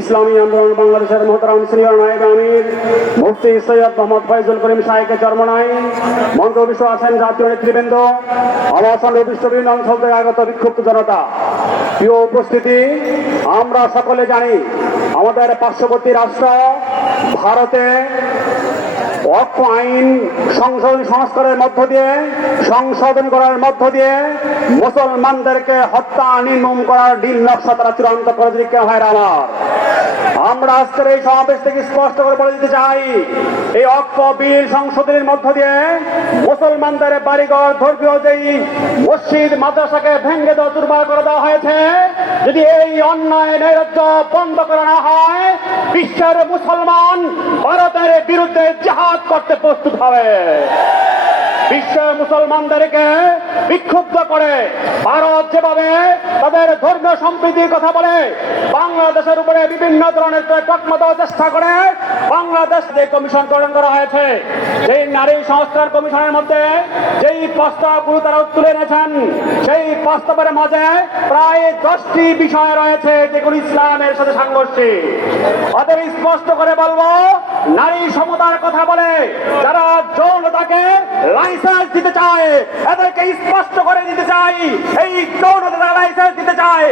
ইসলামী আন্দোলন বাংলাদেশের মোহতারাম সিনিয়র নায়েব আমির মুফতি সৈয়দ মোহাম্মদ ফয়জুল করিম সাহেবকে চরমনাই মঞ্চ বিশ্ব আছেন জাতীয় নেতৃবৃন্দ, অবস্থান নির্দিষ্ট বিভিন্ন অঞ্চল থেকে আগত বিক্ষুব্ধ জনতা। প্রিয় উপস্থিতি, আমরা সকলে জানি আমাদের পার্শ্ববর্তী রাষ্ট্র ভারতে ওয়াকফ আইন সংস্কারের মধ্য দিয়ে সংশোধন করার মধ্য দিয়ে মুসলমানদেরকে হত্যা নির্মূল করার নীল নকশা তারা চূড়ান্ত করে দিকে হয়। আমরা আজকের এই সমাবেশ থেকে স্পষ্ট করে বলে দিতে চাই, এই ওয়াকফ বিল সংশোধনের মধ্য দিয়ে মুসলমানদের বাড়িঘর ধর্মীয় যেই মসজিদ মাদ্রাসাকে ভেঙে দেওয়া চুরমার করে দেওয়া হয়েছে, যদি এই অন্যায় নৈরাজ্য বন্ধ করা না হয়, বিশ্বের মুসলমান ভারতের বিরুদ্ধে জিহাদ করতে প্রস্তুত হবে। বিশ্বের মুসলমানদেরকে বিক্ষুব্ধ করে ভারত যেভাবে তাদের ধর্মীয় সম্প্রীতির কথা বলে, বাংলাদেশের উপরে বিভিন্ন ধরনের টকমা দেওয়ার চেষ্টা করে, বাংলাদেশ যে কমিশন গঠন করা হয়েছে, সেই নারী সংস্কার কমিশনের মধ্যে যেই প্রস্তাবগুলো তারা তুলে এনেছেন, সেই প্রস্তাবের মাঝে প্রায় 10টি বিষয় রয়েছে যেগুলো ইসলামের সাথে সাংঘর্ষিক। অতএব স্পষ্ট করে বলবো, নারী সমতার কথা বলে যারা যৌনতাকে লাইসেন্স দিতে চায়, এদেরকে স্পষ্ট করে দিতে চাই, এই যৌনতা লাইসেন্স দিতে চায়।